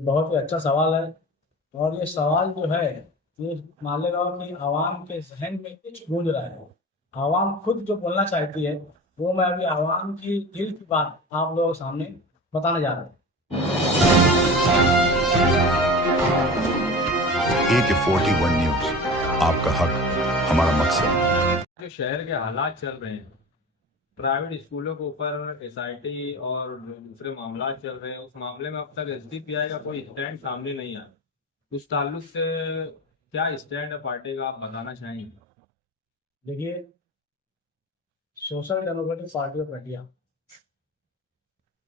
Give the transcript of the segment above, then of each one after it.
बहुत ही अच्छा सवाल है। और ये सवाल जो है, ये मालेगांव की आवाम के जहन में कुछ गूंज रहा है। आवाम खुद जो बोलना चाहती है, वो मैं अभी आवाम की दिल की बात आप लोगों के सामने बताने जा रहा हूँ। AK-41 न्यूज, आपका हक हमारा मकसद। जो शहर के हालात चल रहे हैं, प्राइवेट स्कूलों के ऊपर एसआईटी और जो दूसरे मामला चल रहे हैं, उस मामले में अब तक एसडीपीआई का कोई स्टैंड सामने नहीं आया। उस ताल्लुक से क्या स्टैंड है पार्टी का, आप बताना चाहेंगे? देखिए, social democratic party of India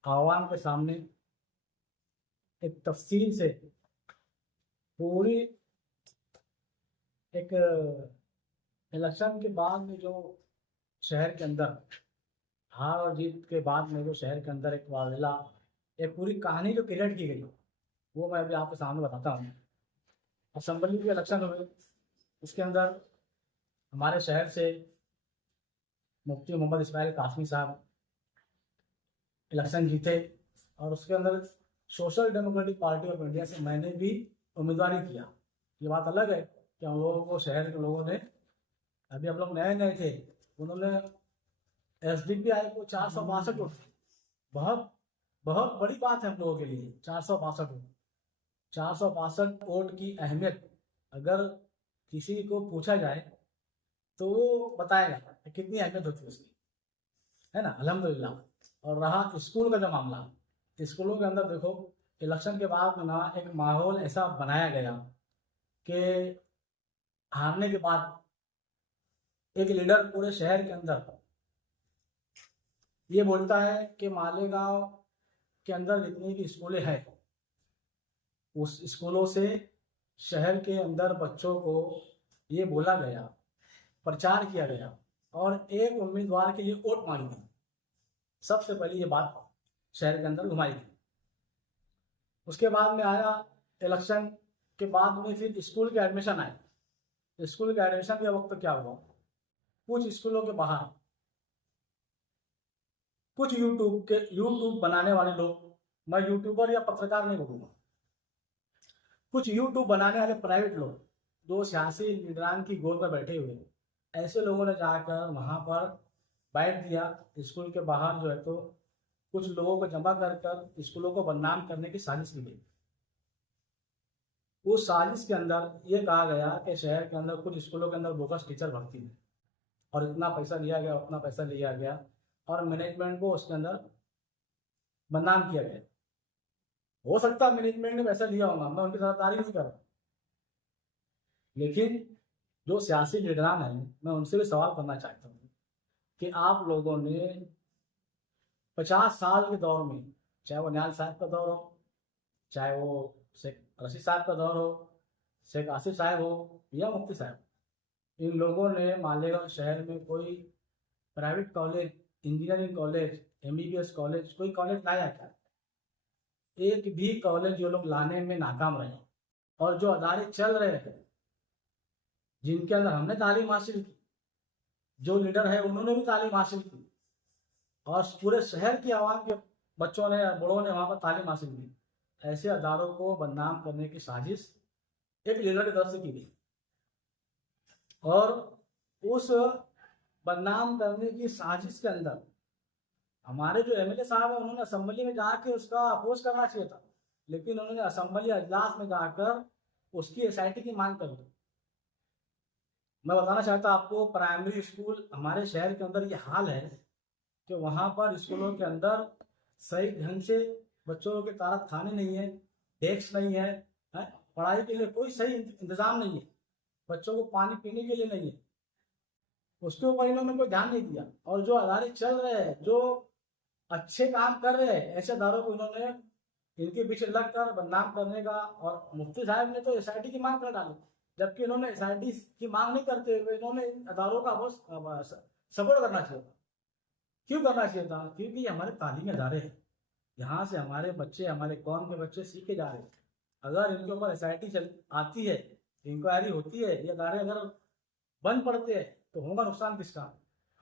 आवाम के सामने एक तफसील से पूरी एक इलेक्शन के बाद में जो शहर के अंदर हार और जीत के बाद में जो शहर के अंदर एक वादिला, एक पूरी कहानी जो क्रिएट की गई, वो मैं अभी आपके सामने बताता हूँ। असेंबली के इलेक्शन हुए, इसके अंदर हमारे शहर से मुफ्ती मोहम्मद इस्माइल कासमी साहब इलेक्शन जीते। और उसके अंदर social democratic party of India से मैंने भी उम्मीदवारी किया। ये बात अलग है कि हम लोगों को, शहर के लोगों ने, अभी हम लोग नए नए थे, उन्होंने एसडीपीआई को 462 वोट, बहुत बहुत बड़ी बात है हम लोगों के लिए। 462 वोट, 462 वोट की अहमियत अगर किसी को पूछा जाए तो वो बताएगा कि कितनी अहमियत होती है उसकी, है ना। अल्हम्दुलिल्लाह। और रहा स्कूल का जो मामला, स्कूलों के अंदर देखो, इलेक्शन के बाद में ना एक माहौल ऐसा बनाया गया कि हारने के बाद एक लीडर पूरे शहर के अंदर ये बोलता है कि मालेगांव के अंदर जितनी भी स्कूलें हैं, उस स्कूलों से शहर के अंदर बच्चों को ये बोला गया, प्रचार किया गया और एक उम्मीदवार के लिए वोट मांगी गई। सबसे पहले ये बात शहर के अंदर घुमाई गई। उसके बाद में आया इलेक्शन के बाद में फिर स्कूल के एडमिशन आए। स्कूल के एडमिशन के वक्त क्या हुआ, कुछ स्कूलों के बाहर कुछ यूट्यूब बनाने वाले लोग, मैं यूट्यूबर या पत्रकार नहीं बोलूंगा, कुछ यूट्यूब बनाने वाले प्राइवेट लोग, दो सियासी लीडरान की गोद में बैठे हुए, ऐसे लोगों ने जाकर वहां पर बैठ दिया स्कूल के बाहर जो है, तो कुछ लोगों को जमा कर कर स्कूलों को बदनाम करने की साजिश की गई। उस साजिश के अंदर ये कहा गया कि शहर के अंदर कुछ स्कूलों के अंदर बोगस टीचर भर्ती है और इतना पैसा लिया गया, उतना पैसा लिया गया और मैनेजमेंट को उसके अंदर बदनाम किया गया। हो सकता है मैनेजमेंट ने पैसा लिया होगा, मैं उनकी साथ तारीफ नहीं कर रहा, लेकिन जो सियासी लीडरान हैं, मैं उनसे भी सवाल करना चाहता हूँ कि आप लोगों ने 50 साल के दौर में, चाहे वो न्याल साहब का दौर हो, चाहे वो शेख रशीद साहब का दौर हो, शेख आसिफ साहब हो या मुफ्ती साहब, इन लोगों ने मालेगांव शहर में कोई private college, engineering college, MBBS college, कोई कॉलेज लाया क्या? एक भी कॉलेज जो लोग लाने में नाकाम रहे। और जो अदारे चल रहे हैं, जिनके अंदर हमने तालीम हासिल की, जो लीडर है उन्होंने भी तालीम हासिल की और पूरे शहर की आवाम के बच्चों ने, बड़ों ने वहां पर तालीम हासिल की, ऐसे अदारों को बदनाम करने की साजिश एक लीडर की तरफ से की गई। और उस बदनाम करने की साजिश के अंदर हमारे जो एमएलए साहब है, उन्होंने असेंबली में जाके उसका अपोज करना चाहिए था, लेकिन उन्होंने असेंबली अजलास में जाकर उसकी एसआईटी की मांग कर दी। मैं बताना चाहता आपको, प्राइमरी स्कूल हमारे शहर के अंदर ये हाल है कि वहां पर स्कूलों के अंदर सही ढंग से बच्चों के तारक खाने नहीं है, डेस्क नहीं है, पढ़ाई के लिए कोई सही इंतजाम नहीं है, बच्चों को पानी पीने के लिए नहीं है, उसके ऊपर इन्होंने कोई ध्यान नहीं दिया। और जो अदारे चल रहे हैं, जो अच्छे काम कर रहे हैं, ऐसे अदारों को इन्होंने इनके पीछे लगकर बदनाम करने का, और मुफ्ती साहब ने तो एसआईटी की मांग कर डाली, जबकि इन्होंने एसआईटी की मांग नहीं करते हुए इन्होंने अदारों का सपोर्ट करना चाहिए था। क्यों करना चाहिए था? क्योंकि हमारे तालीमी अदारे हैं, यहाँ से हमारे बच्चे, हमारे कौम के बच्चे सीखे जा रहे हैं। अगर इनके ऊपर एसआईटी चल आती है, इंक्वायरी होती है, ये अदारे अगर बंद पड़ते हैं, तो होगा नुकसान किसका?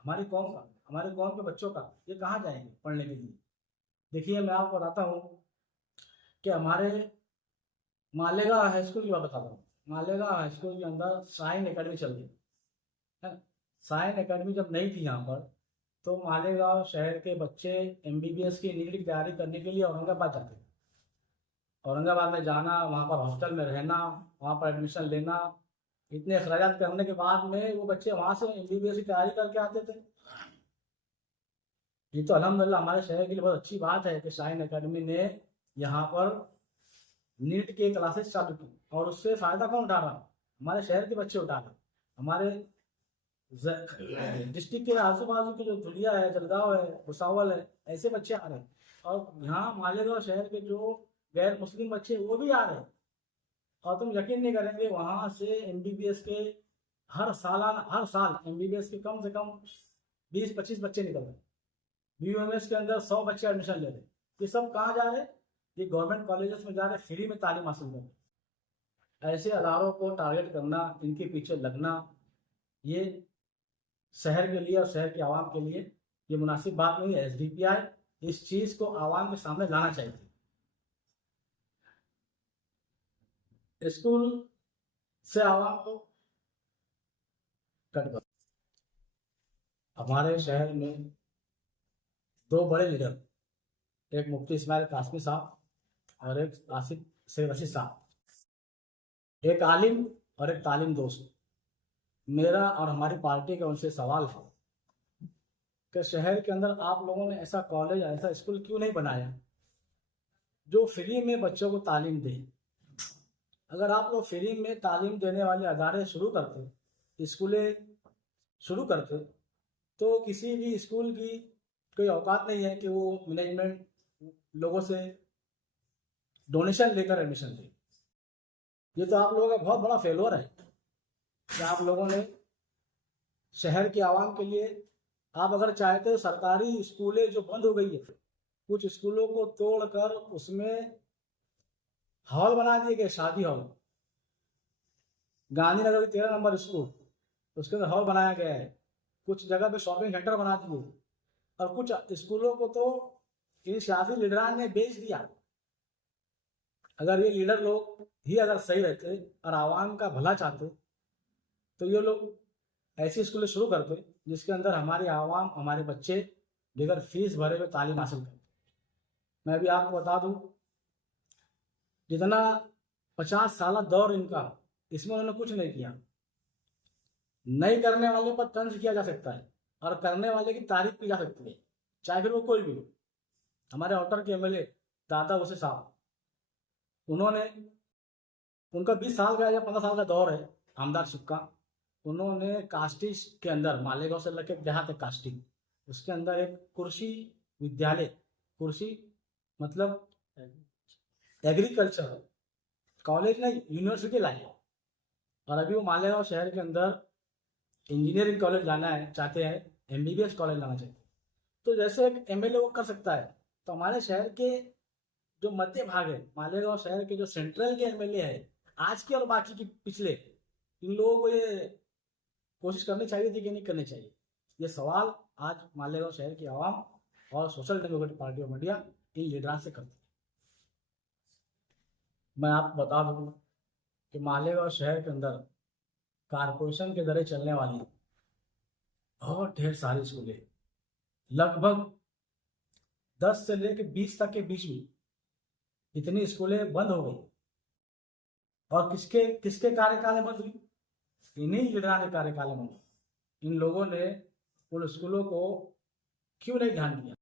हमारी कौम का, हमारे कौम के बच्चों का। ये कहाँ जाएंगे पढ़ने के लिए? देखिए, मैं आपको बताता हूँ कि हमारे मालेगांव हाई स्कूल की बात बताता हूँ। मालेगांव हाई स्कूल के अंदर साइन एकेडमी चल रही है ना। साइन एकेडमी जब नहीं थी यहाँ पर, तो मालेगांव शहर के बच्चे एमबीबीएस की नीट की तैयारी करने के लिए औरंगाबाद जाते थे। औरंगाबाद में जाना, वहाँ पर हॉस्टल में रहना, वहाँ पर एडमिशन लेना, इतने अखराजात करने के बाद में वो बच्चे वहाँ से एमबीबीएस की तैयारी करके आते थे। ये तो अल्हम्दुलिल्लाह हमारे शहर के लिए बहुत अच्छी बात है कि शाइन एकेडमी ने यहाँ पर नीट के क्लासेस चालू की, और उससे फ़ायदा कौन उठा रहा? हमारे शहर के बच्चे उठा रहे। हमारे डिस्ट्रिक्ट के आजू बाजू की जो धुलिया है, जलगांव है, भुसावल है, ऐसे बच्चे आ रहे हैं। और यहाँ मालेगांव शहर के जो गैर मुस्लिम बच्चे वो भी आ रहे हैं। और तुम यकीन नहीं करेंगे, वहाँ से एमबीबीएस के हर साल एमबीबीएस के कम से कम 20-25 बच्चे निकल रहे हैं। बीयूएमएस के अंदर 100 बच्चे एडमिशन ले रहे। ये सब कहाँ जा रहे हैं? ये गवर्नमेंट कॉलेजेस में जा रहे, फ्री में तालीम हासिल कर रहे। ऐसे अदारों को टारगेट करना, इनके पीछे लगना, ये शहर के लिए और शहर के आवाम के लिए ये मुनासिब बात नहीं है। एसडीपीआई इस चीज़ को आवाम के सामने लाना चाहिए। स्कूल से आवाम को कट कर। हमारे शहर में 2 बड़े लीडर, एक मुफ्ती इस्माइल कासमी साहब और एक आसिफ शेख रशीद साहब, एक आलिम और एक तालीम दोस्त। मेरा और हमारी पार्टी का उनसे सवाल है कि शहर के अंदर आप लोगों ने ऐसा कॉलेज, ऐसा स्कूल क्यों नहीं बनाया जो फ्री में बच्चों को तालीम दे? अगर आप लोग फ्री में तालीम देने वाले अदारे शुरू करते, स्कूलें शुरू करते, तो किसी भी स्कूल की कोई औकात नहीं है कि वो मैनेजमेंट लोगों से डोनेशन लेकर एडमिशन दे। ये तो आप लोगों का बहुत बड़ा फेल्योर है कि आप लोगों ने शहर के आवाम के लिए, आप अगर चाहते हो सरकारी स्कूलें जो बंद हो गई है, कुछ स्कूलों को तोड़कर उसमें हॉल बना दिए गए, शादी हॉल। गांधीनगर 13 नंबर स्कूल, उसके अंदर हॉल बनाया गया है। कुछ जगह पे शॉपिंग सेंटर बना दिए, और कुछ स्कूलों को तो इन सियासी लीडरान ने बेच दिया। अगर ये लीडर लोग ही अगर सही रहते और आवाम का भला चाहते, तो ये लोग ऐसी स्कूलें शुरू करते जिसके अंदर हमारी आवाम, हमारे बच्चे बगैर फीस भरे हुए तालीम हासिल करते। मैं भी आपको बता दूं, जितना 50 साल दौर इनका, इसमें उन्होंने कुछ नहीं किया। नहीं करने वाले पर तंज किया जा सकता है और करने वाले की तारीफ की जा सकती है, चाहे फिर वो कोई भी हो। हमारे आउटर के एमएलए दादा हुसैन साहब, उन्होंने, उनका 20 साल का या 15 साल का दौर है आमदारशिप का। उन्होंने कास्टी के अंदर, मालेगांव से लेकर जहाँ तक कास्टी, उसके अंदर एक कृषि विद्यालय, कृषि मतलब एग्रीकल्चर कॉलेज नहीं, यूनिवर्सिटी लाए। और अभी वो मालेगांव शहर के अंदर इंजीनियरिंग कॉलेज लाना है, चाहते हैं एमबीबीएस कॉलेज लाना चाहते हैं। तो जैसे एक एमएलए वो कर सकता है, तो हमारे शहर के जो मध्य भाग है, मालेगांव शहर के जो सेंट्रल के एमएलए है, आज के और बाकी के पिछले, इन लोगों को ये कोशिश करनी चाहिए थी कि नहीं करनी चाहिए? ये सवाल आज मालेगांव शहर की आवाम और social democratic party of India in leader से करती है। मैं आपको बता दूं कि मालेगांव शहर के अंदर कारपोरेशन के जरिए चलने वाली बहुत ढेर सारी स्कूलें, लगभग 10 से लेकर 20 तक के बीच में इतनी स्कूलें बंद हो गई। और किसके किसके कार्यकाल में बंद हुई? इन्हीं लीडरां के कार्यकाल में बंद हुई। इन लोगों ने उन स्कूलों को क्यों नहीं ध्यान दिया?